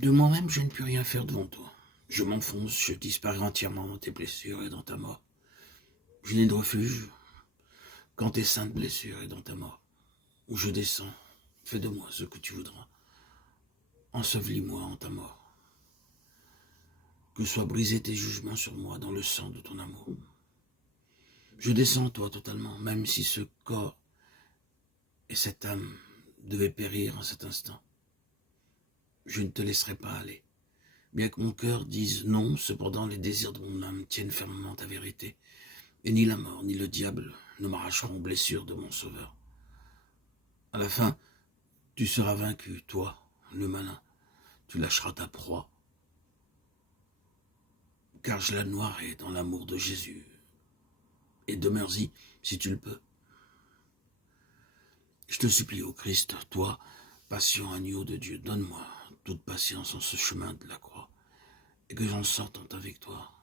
De moi-même, je ne puis rien faire devant toi. Je m'enfonce, je disparais entièrement dans tes blessures et dans ta mort. Je n'ai de refuge qu'en tes saintes blessures et dans ta mort. Où je descends, fais de moi ce que tu voudras. Ensevelis-moi en ta mort. Que soient brisés tes jugements sur moi dans le sang de ton amour. Je descends en toi totalement, même si ce corps et cette âme devaient périr en cet instant. Je ne te laisserai pas aller. Bien que mon cœur dise non, cependant les désirs de mon âme tiennent fermement ta vérité. Et ni la mort, ni le diable ne m'arracheront aux blessures de mon sauveur. À la fin, tu seras vaincu, toi, le malin. Tu lâcheras ta proie. Car je la noierai dans l'amour de Jésus. Et demeure-y, si tu le peux. Je te supplie, ô Christ, toi, patient agneau de Dieu, donne-moi toute patience en ce chemin de la croix, et que j'en sorte en ta victoire,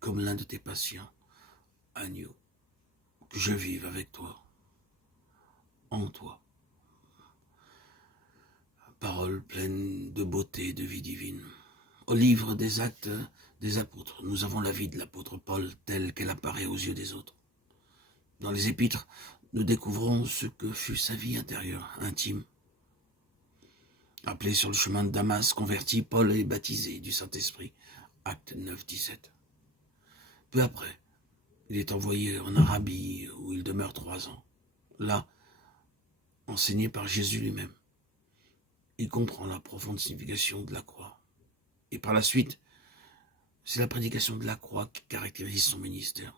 comme l'un de tes patients agneaux, que je vive avec toi, en toi. Parole pleine de beauté et de vie divine. Au livre des Actes des Apôtres, nous avons la vie de l'apôtre Paul telle qu'elle apparaît aux yeux des autres. Dans les épîtres, nous découvrons ce que fut sa vie intérieure, intime. Appelé sur le chemin de Damas, converti, Paul est baptisé du Saint-Esprit. Acte 9, 17. Peu après, il est envoyé en Arabie où il demeure 3 ans. Là, enseigné par Jésus lui-même, il comprend la profonde signification de la croix. Et par la suite, c'est la prédication de la croix qui caractérise son ministère.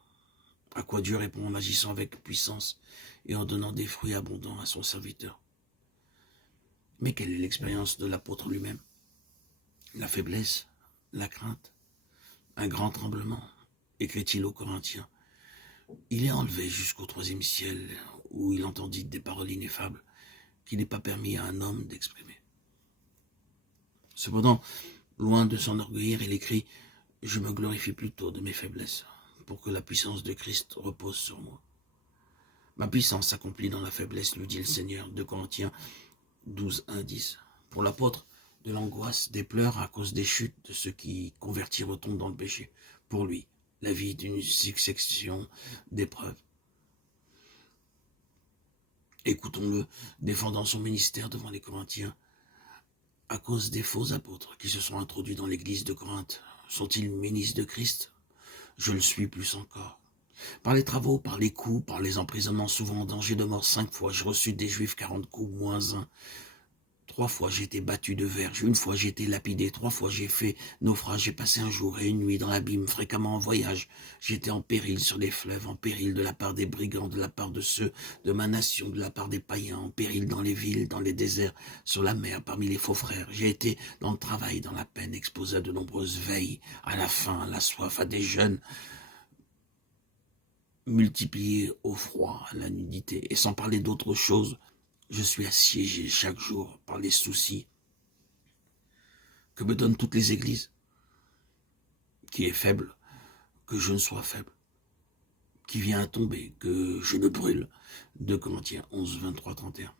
À quoi Dieu répond en agissant avec puissance et en donnant des fruits abondants à son serviteur. Mais quelle est l'expérience de l'apôtre lui-même? La faiblesse, la crainte, un grand tremblement, écrit-il aux Corinthiens. Il est enlevé jusqu'au 3e ciel, où il entendit des paroles ineffables qu'il n'est pas permis à un homme d'exprimer. Cependant, loin de s'enorgueillir, il écrit « Je me glorifie plutôt de mes faiblesses, pour que la puissance de Christ repose sur moi. Ma puissance s'accomplit dans la faiblesse, lui dit le Seigneur, 2 Corinthiens 12, 1, 10. Pour l'apôtre, de l'angoisse, des pleurs à cause des chutes de ceux qui, convertis, retombent dans le péché. Pour lui, la vie est une succession d'épreuves. Écoutons-le, défendant son ministère devant les Corinthiens. À cause des faux apôtres qui se sont introduits dans l'église de Corinthe, sont-ils ministres de Christ? Je le suis plus encore. Par les travaux, par les coups, par les emprisonnements, souvent en danger de mort 5 fois, j'ai reçu des Juifs 40 coups, moins 1. 3 fois j'ai été battu de verge, 1 fois j'ai été lapidé, 3 fois j'ai fait naufrage, j'ai passé un jour et une nuit dans l'abîme, fréquemment en voyage. J'étais en péril sur les fleuves, en péril de la part des brigands, de la part de ceux de ma nation, de la part des païens, en péril dans les villes, dans les déserts, sur la mer, parmi les faux frères. J'ai été dans le travail, dans la peine, exposé à de nombreuses veilles, à la faim, à la soif, à des jeûnes, multipliés au froid, à la nudité, et sans parler d'autre chose. Je suis assiégé chaque jour par les soucis que me donnent toutes les églises. Qui est faible, que je ne sois faible. Qui vient à tomber, que je ne brûle. 2 Corinthiens 11, 23, 31.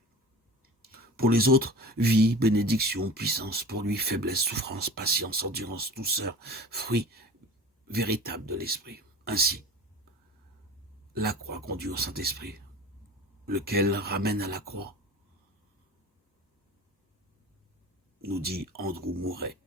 Pour les autres, vie, bénédiction, puissance. Pour lui, faiblesse, souffrance, patience, endurance, douceur, fruit véritable de l'esprit. Ainsi, la croix conduit au Saint-Esprit, lequel ramène à la croix, nous dit Andrew Murray,